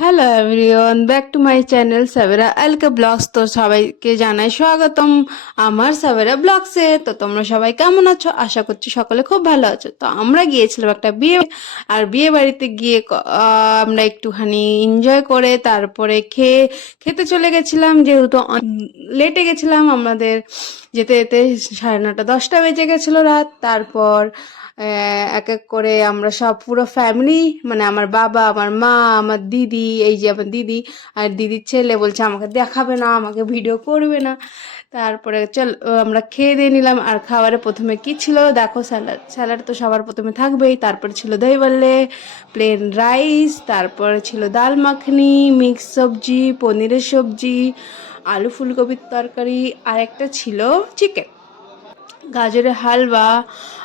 Hello everyone back to my channel Sabera LK vlogs তো সবাইকে জানাই স্বাগতম আমার সাবেরা ব্লগসে তো তোমরা সবাই কেমন আছো? আশা করছি সকলে খুব ভালো আছো। তো আমরা গিয়েছিলাম একটা বিয়ে আর বিয়ে বাড়িতে গিয়ে আমরা একটুখানি এনজয় করে তারপরে খেয়ে, খেতে চলে গেছিলাম। যেহেতু লেটে গেছিলাম, আমাদের যেতে যেতে সাড়ে নটা দশটা বেজে গেছিল রাত। তারপর এক এক করে আমরা সব পুরো ফ্যামিলি মানে আমার বাবা, আমার মা, আমার দিদি, এই যে আমার দিদি আর দিদির ছেলে বলছে, আমাকে দেখাবে না, আমাকে ভিডিও করবে না। তারপরে চল আমরা খেয়ে দিয়ে নিলাম। আর খাবারে প্রথমে কি ছিল? দেখো স্যালাড স্যালাড তো সবার প্রথমে থাকবেই। তারপরে ছিল দই বললে প্লেন রাইস তারপরে ছিল ডাল মাখনি মিক্স সবজি, পনিরের সবজি, আলু ফুলকপির তরকারি, আর একটা ছিল চিকেন গাজরের হালুয়া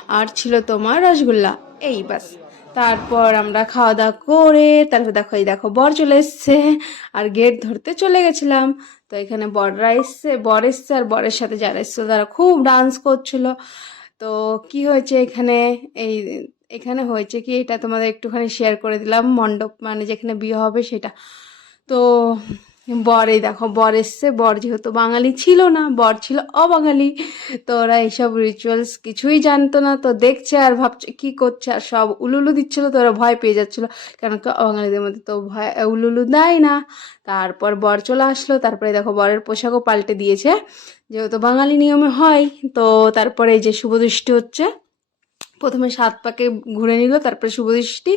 আর ছিল তোমার রসগোল্লা। এই বাস। তারপর আমরা খাওয়া দাওয়া করে, তারপর দেখো, এই দেখো, বর চলে এসছে আর গেট ধরতে চলে গেছিলাম। তো এখানে বররা এসছে, বর এসছে আর বরের সাথে যারা এসছে, তারা খুব ডান্স করছিল। তো কি হয়েছে এখানে? এই, এখানে হয়েছে কি? এটা তোমাদের একটুখানি শেয়ার করে দিলাম। মণ্ডপ মানে যেখানে বিয়ে হবে সেটা। তো বর দেখো, বর এসছে, বর যেহেতু বাঙালি ছিল না, বর ছিল অবাঙালি। তো ওরা এইসব রিচুয়ালস কিছুই জানতো না, তো দেখছে আর ভাবছে কি করছে, আর সব উলুলু দিচ্ছিল, তো ওরা ভয় পেয়ে যাচ্ছিল। কেন কি অবাঙালিদের মধ্যে তো ভয় উলুলু দেয় না। তারপর বর চলে আসলো, তারপরে দেখো বরের পোশাকও পাল্টে দিয়েছে। যেহেতু বাঙালি নিয়মে হয়, তো তারপরে এই যে শুভদৃষ্টি হচ্ছে প্রথমে সাত পাকে ঘুরে নিল, তারপরে শুভদৃষ্টি,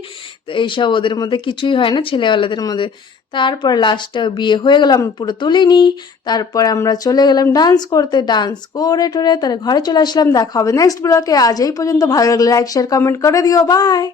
এইসব ওদের মধ্যে কিছুই হয় না ছেলেবেলাদের মধ্যে। তারপর লাস্টে বিয়ে হয়ে গেলাম পুরো তুলিনি। তারপর আমরা চলে গেলাম ডান্স করতে। ডান্স করে টোরে তার ঘরে চলে আসলাম। দেখা হবে নেক্সট ব্লকে আজ এই পর্যন্ত। ভালো লাগলে লাইক শেয়ার কমেন্ট করে দিও। বাই